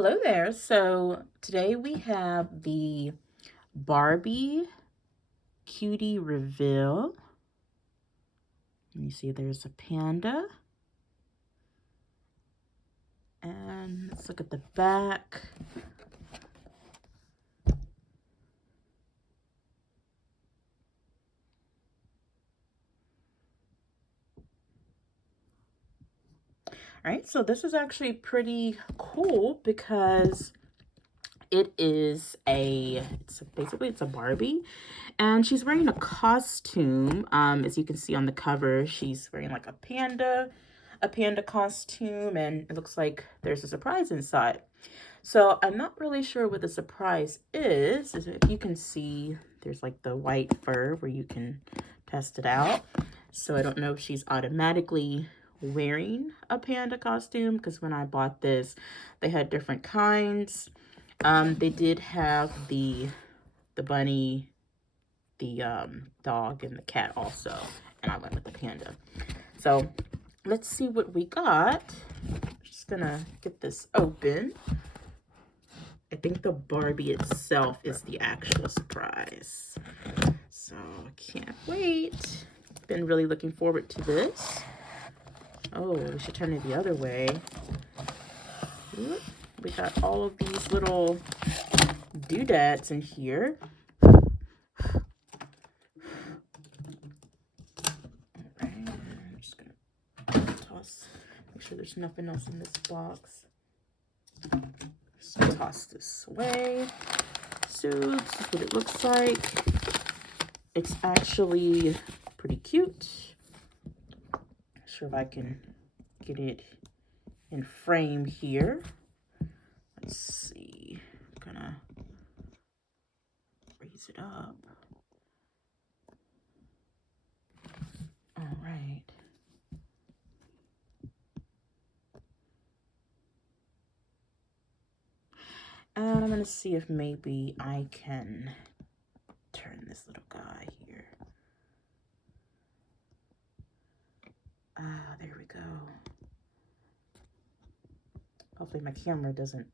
Hello there. So today we have the Barbie Cutie reveal. You see there's a panda. And let's look at the back. All right, so this is actually pretty cool because basically it's a Barbie, and she's wearing a costume. As you can see on the cover, she's wearing like a panda costume, and it looks like there's a surprise inside. So I'm not really sure what the surprise is. If you can see, there's like the white fur where you can test it out. So I don't know if she's automatically wearing a panda costume, because when I bought this, they had different kinds. They did have the bunny, the dog, and the cat also, and I went with the panda. So let's see what we got. Just gonna get this open. I think the Barbie itself is the actual surprise. So I can't wait. Been really looking forward to this. Oh, we should turn it the other way. Oop, we got all of these little doodads in here. All right, I'm just gonna toss, make sure there's nothing else in this box. Just toss this away. So this is what it looks like. It's actually pretty cute. Not sure if I can get it in frame here. Let's see. I'm gonna raise it up. All right. And I'm gonna see if maybe I can turn this little guy here. Ah, there we go. Hopefully my camera doesn't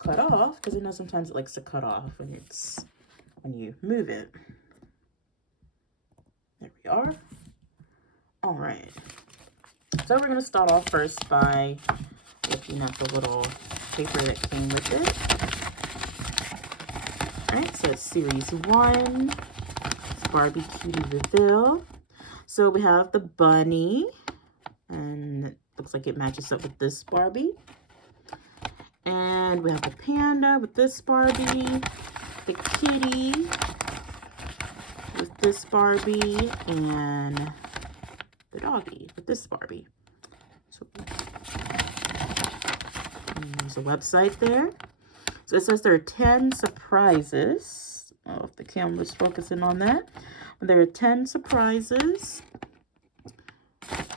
cut off, because I know sometimes it likes to cut off when you move it. There we are. All right. So we're gonna start off first by looking at the little paper that came with it. All right, so it's series 1. It's Barbie Cutie reveal. So we have the bunny, and it looks like it matches up with this Barbie. And we have the panda with this Barbie, the kitty with this Barbie, and the doggy with this Barbie. So there's a website there. So it says there are 10 surprises. I don't know if the camera's focusing on that. There are 10 surprises.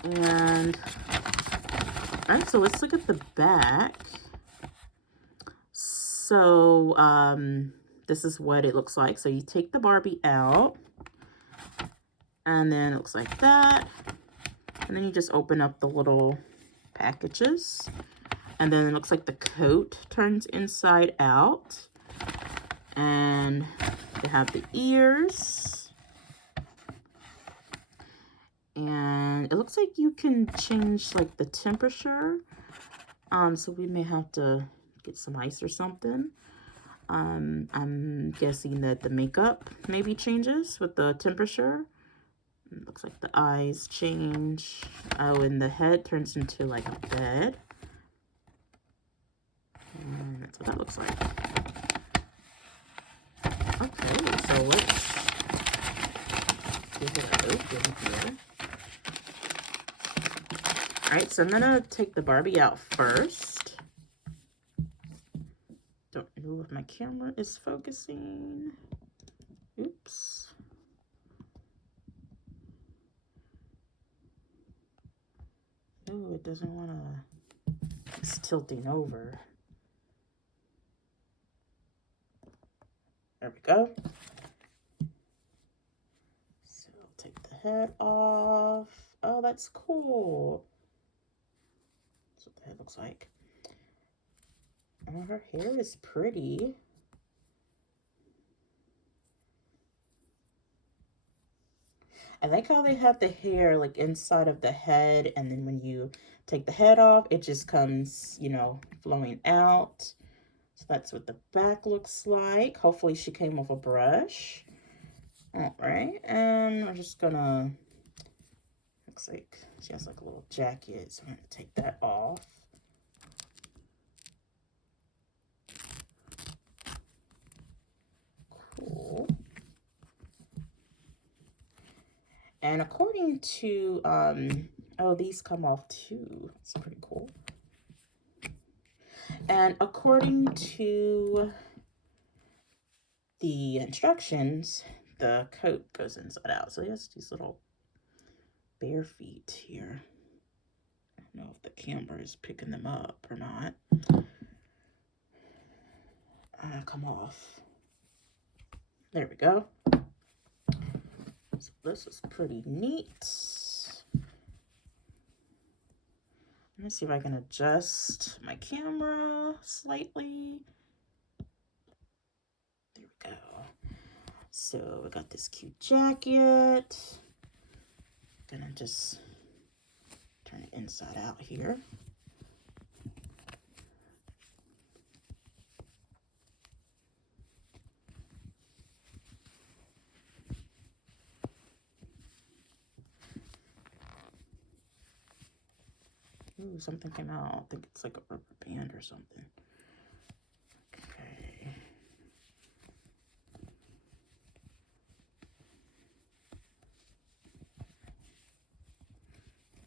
And all right, so let's look at the back. So this is what it looks like. So you take the Barbie out, and then it looks like that. And then you just open up the little packages. And then it looks like the coat turns inside out. And they have the ears. And it looks like you can change like the temperature. So we may have to get some ice or something. I'm guessing that the makeup maybe changes with the temperature. It looks like the eyes change. Oh, and the head turns into like a bed. And that's what that looks like. Okay, so let's get it open here. All right, so I'm gonna take the Barbie out first. Don't know if my camera is focusing. Oops. Oh, it doesn't wanna, it's tilting over. There we go. So I'll take the head off. Oh, that's cool. That's what the head looks like. Oh, her hair is pretty. I like how they have the hair like inside of the head, and then when you take the head off, it just comes, you know, flowing out. So that's what the back looks like. Hopefully she came with a brush. All right, and we're just gonna, looks like she has like a little jacket, so I'm gonna take that off. Cool. And according to, oh, these come off too. That's pretty cool. And according to the instructions, the coat goes inside out. So he has these little bare feet here. I don't know if the camera is picking them up or not. Come off. There we go. So this is pretty neat. Let me see if I can adjust my camera slightly. There we go. So we got this cute jacket. Gonna just turn it inside out here. Ooh, something came out. I think it's like a rubber band or something. Okay.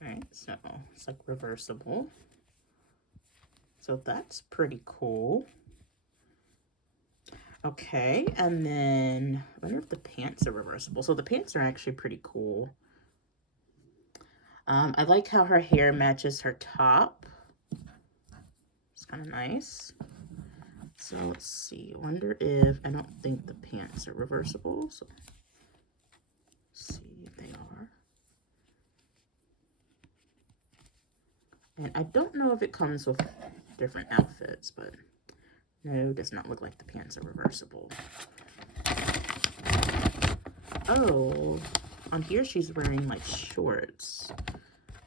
Alright, so it's like reversible. So that's pretty cool. Okay, and then I wonder if the pants are reversible. So the pants are actually pretty cool. I like how her hair matches her top. It's kind of nice. So let's see. I wonder if, I don't think the pants are reversible. So let's see if they are. And I don't know if it comes with different outfits, but no, it does not look like the pants are reversible. Oh, on here she's wearing like shorts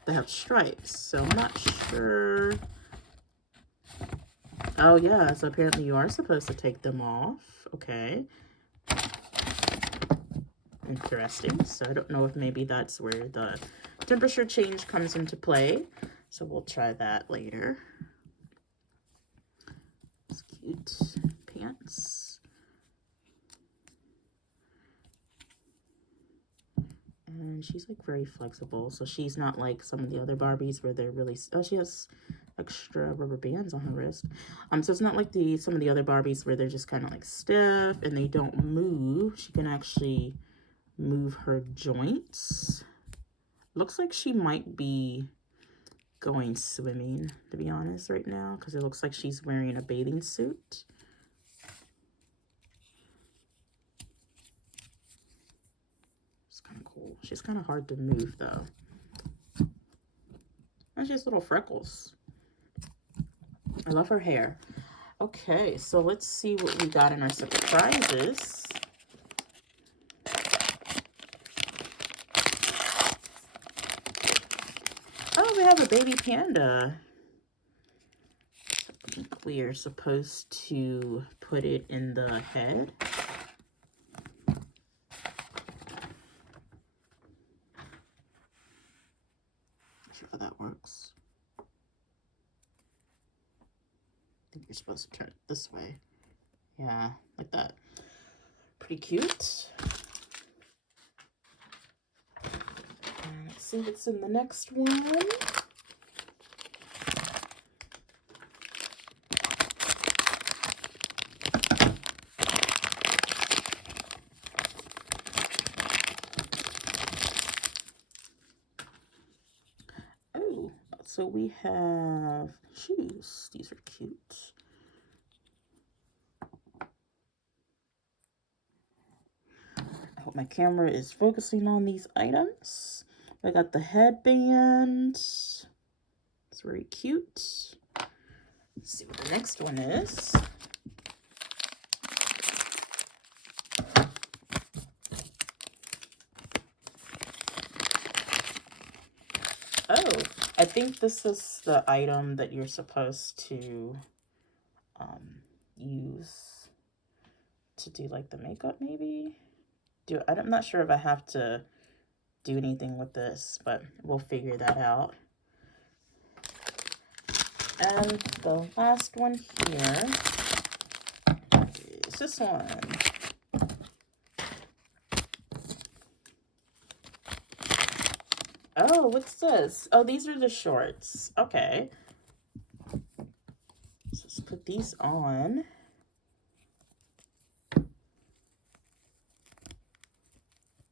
that have stripes, so I'm not sure. Oh yeah, so apparently you are supposed to take them off. Okay. Interesting. So I don't know if maybe that's where the temperature change comes into play. So we'll try that later. It's cute pants. And she's like very flexible. So she's not like some of the other Barbies where they're really, oh, she has extra rubber bands on her wrist. So it's not like some of the other Barbies where they're just kind of like stiff and they don't move. She can actually move her joints. Looks like she might be going swimming, to be honest, right now, because it looks like she's wearing a bathing suit. It's kind of cool. She's kind of hard to move though. And she has little freckles. I love her hair. Okay, so let's see what we got in our surprises. Oh, we have a baby panda. I think we are supposed to put it in the head. Not sure how that works. I think you're supposed to turn it this way. Yeah, like that. Pretty cute. And let's see what's in the next one. Oh, so we have shoes. These are cute. I hope my camera is focusing on these items. I got the headband. It's very cute. Let's see what the next one is. Oh, I think this is the item that you're supposed to use to do like the makeup, maybe? I'm not sure if I have to do anything with this, but we'll figure that out. And the last one here is this one. Oh, what's this? Oh, these are the shorts. Okay. So let's put these on.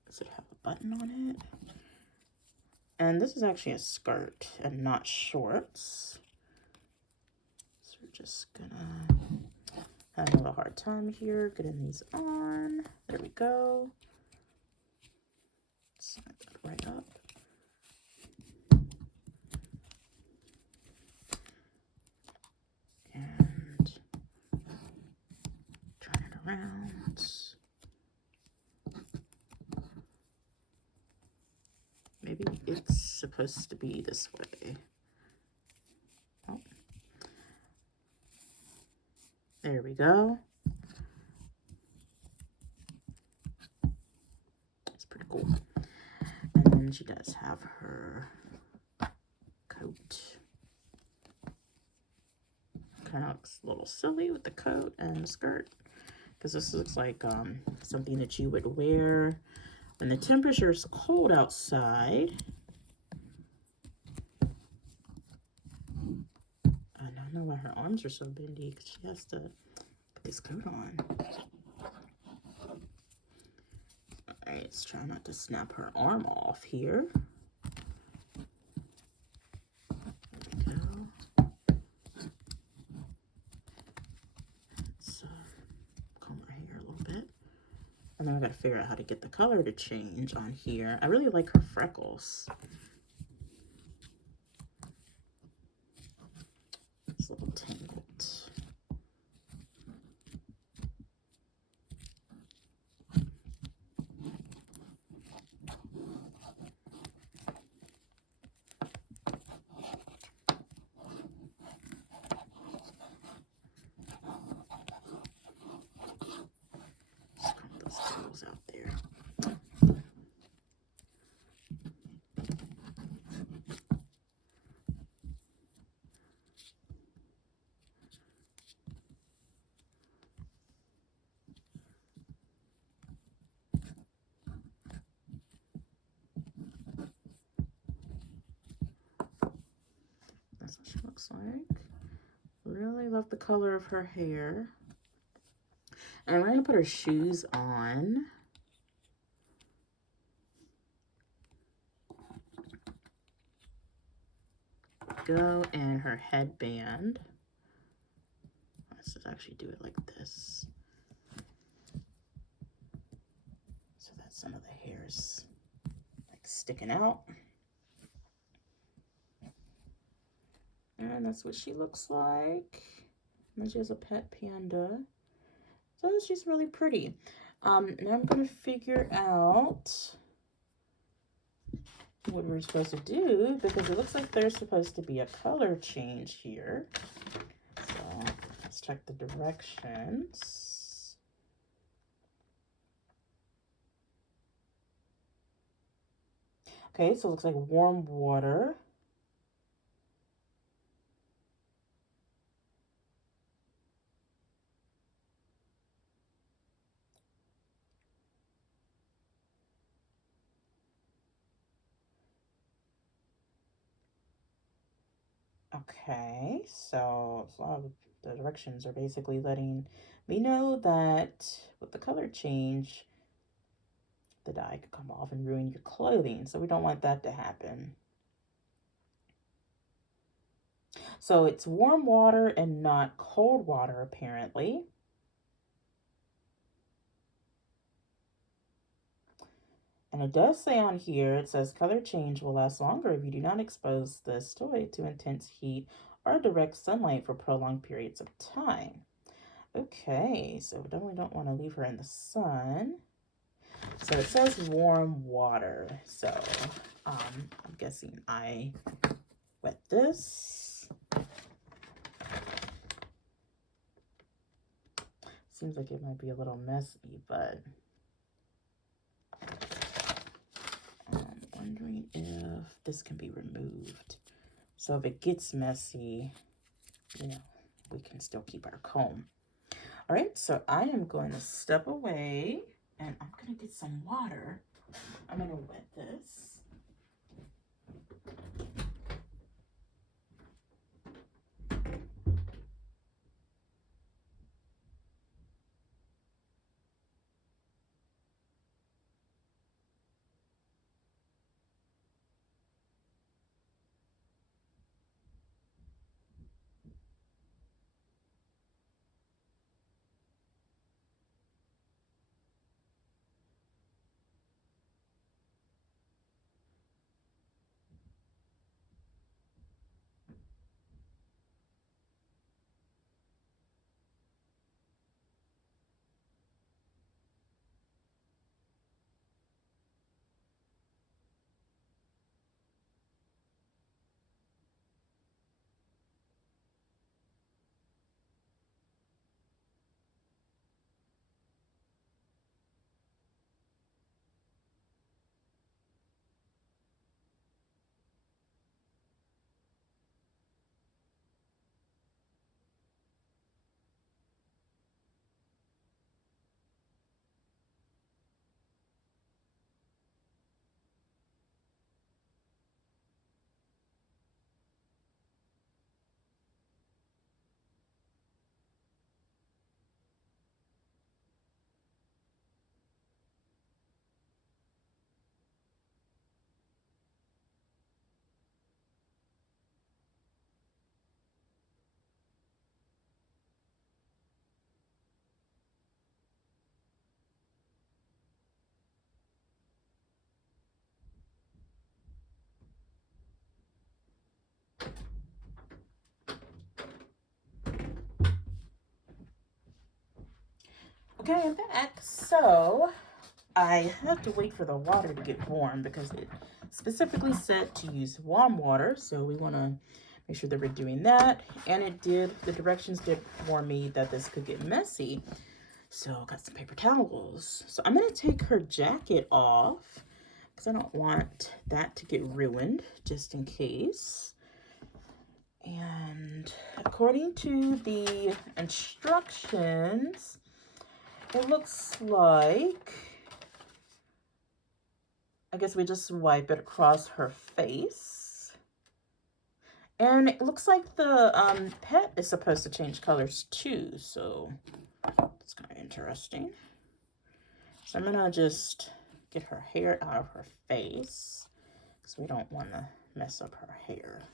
Does it have a button on it? And this is actually a skirt and not shorts. So we're just gonna have a little hard time here getting these on. There we go. Slide that right up. And turn it around. Maybe it's supposed to be this way. Oh. There we go. It's pretty cool. And then she does have her coat. Kind of looks a little silly with the coat and the skirt, because this looks like something that you would wear when the temperature is cold outside. I don't know why her arms are so bendy, because she has to put this coat on. All right, let's try not to snap her arm off here. There we go. Let's comb her hair a little bit. And then I gotta figure out how to get the color to change on here. I really like her freckles. It's a little tangled. Out there. That's what she looks like. Really love the color of her hair. And we're gonna put her shoes on. Go, and her headband. Let's just actually do it like this. So that some of the hairs like sticking out. And that's what she looks like. And then she has a pet panda. So she's really pretty. Now I'm gonna figure out what we're supposed to do, because it looks like there's supposed to be a color change here. So let's check the directions. Okay, so it looks like warm water. Okay, so a lot of the directions are basically letting me know that with the color change, the dye could come off and ruin your clothing. So we don't want that to happen. So it's warm water and not cold water, apparently. And it does say on here, it says color change will last longer if you do not expose this toy to intense heat or direct sunlight for prolonged periods of time. Okay, so we definitely don't want to leave her in the sun. So it says warm water. So I'm guessing I wet this. Seems like it might be a little messy, but I'm wondering if this can be removed. So if it gets messy, you know, we can still keep our comb. All right, so I am going to step away and I'm going to get some water. I'm going to wet this. Okay, I'm back. So I had to wait for the water to get warm because it specifically said to use warm water. So we want to make sure that we're doing that. And it did, the directions did warn me that this could get messy. So I got some paper towels. So I'm going to take her jacket off because I don't want that to get ruined just in case. And according to the instructions, it looks like, I guess we just wipe it across her face. And it looks like the pet is supposed to change colors too, so that's kind of interesting. So I'm gonna just get her hair out of her face because we don't want to mess up her hair.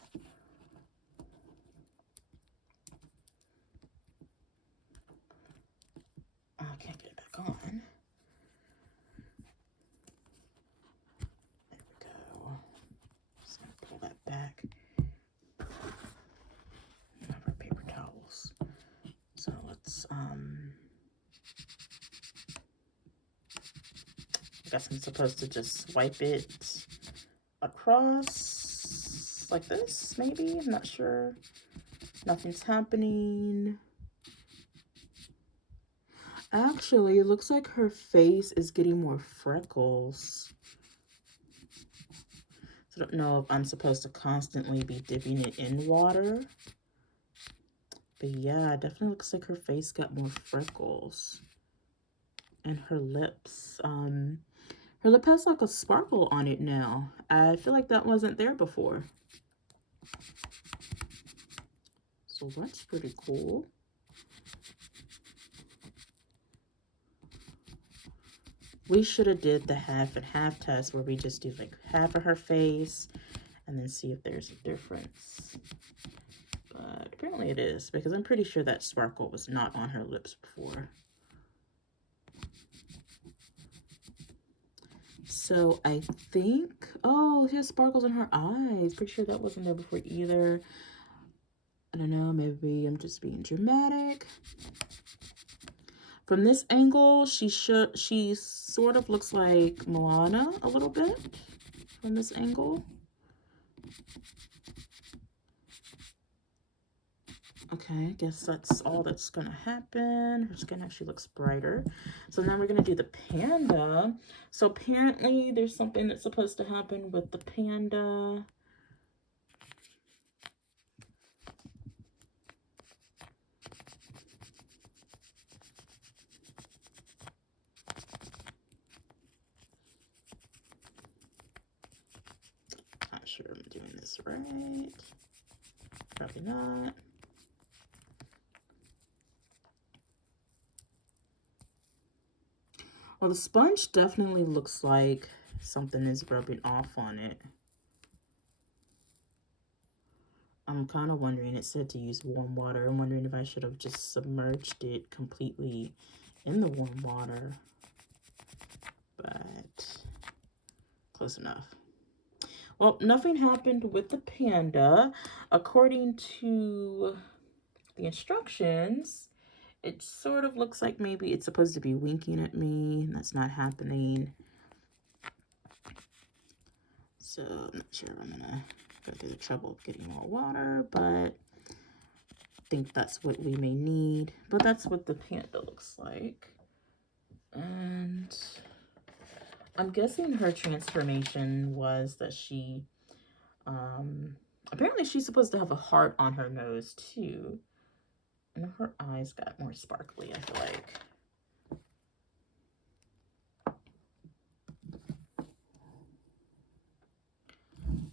I can't get it back on. There we go. Just gonna pull that back. We have our paper towels. So let's I guess I'm supposed to just wipe it across like this, maybe? I'm not sure. Nothing's happening. Actually, it looks like her face is getting more freckles. So I don't know if I'm supposed to constantly be dipping it in water. But yeah, it definitely looks like her face got more freckles. And her lips. Her lip has like a sparkle on it now. I feel like that wasn't there before. So that's pretty cool. We should have did the half and half test where we just do like half of her face and then see if there's a difference. But apparently it is, because I'm pretty sure that sparkle was not on her lips before. So I think, oh, she has sparkles in her eyes. Pretty sure that wasn't there before either. I don't know, maybe I'm just being dramatic. From this angle, she sort of looks like Moana a little bit from this angle. Okay, I guess that's all that's gonna happen. Her skin actually looks brighter. So now we're gonna do the panda. So apparently there's something that's supposed to happen with the panda. Not sure I'm doing this right. Probably not. Well, the sponge definitely looks like something is rubbing off on it. I'm kind of wondering, it said to use warm water. I'm wondering if I should have just submerged it completely in the warm water. But close enough. Well, nothing happened with the panda. According to the instructions, it sort of looks like maybe it's supposed to be winking at me. That's not happening. So I'm not sure if I'm gonna go through the trouble of getting more water, but I think that's what we may need. But that's what the panda looks like. And I'm guessing her transformation was that she, apparently she's supposed to have a heart on her nose too. And her eyes got more sparkly, I feel like.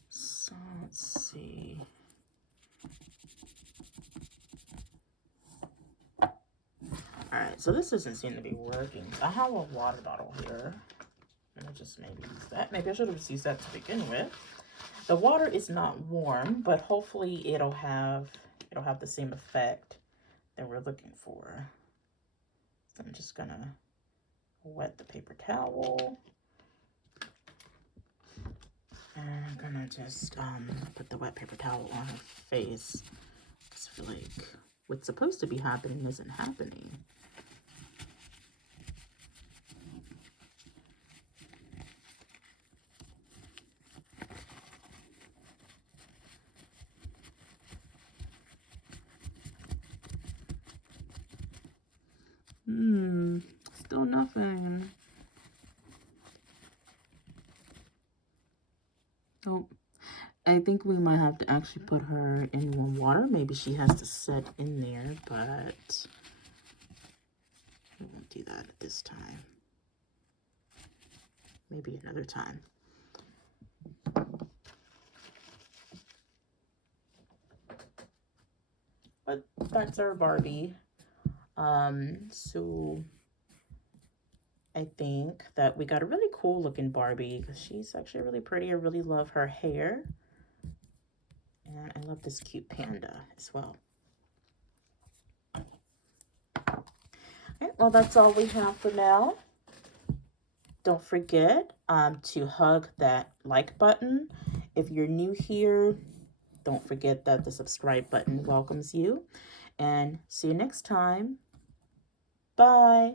So let's see. Alright, so this doesn't seem to be working. I have a water bottle here. I'm gonna just maybe use that. Maybe I should have used that to begin with. The water is not warm, but hopefully it'll have the same effect that we're looking for. So I'm just gonna wet the paper towel. And I'm gonna just put the wet paper towel on her face. Because I feel like what's supposed to be happening isn't happening. Still nothing. Oh, I think we might have to actually put her in warm water. Maybe she has to set in there, but we won't do that at this time. Maybe another time. But that's our Barbie. So I think that we got a really cool looking Barbie because she's actually really pretty. I really love her hair. And I love this cute panda as well. Alright, well, that's all we have for now. Don't forget to hug that like button. If you're new here, don't forget that the subscribe button welcomes you. And see you next time. Bye.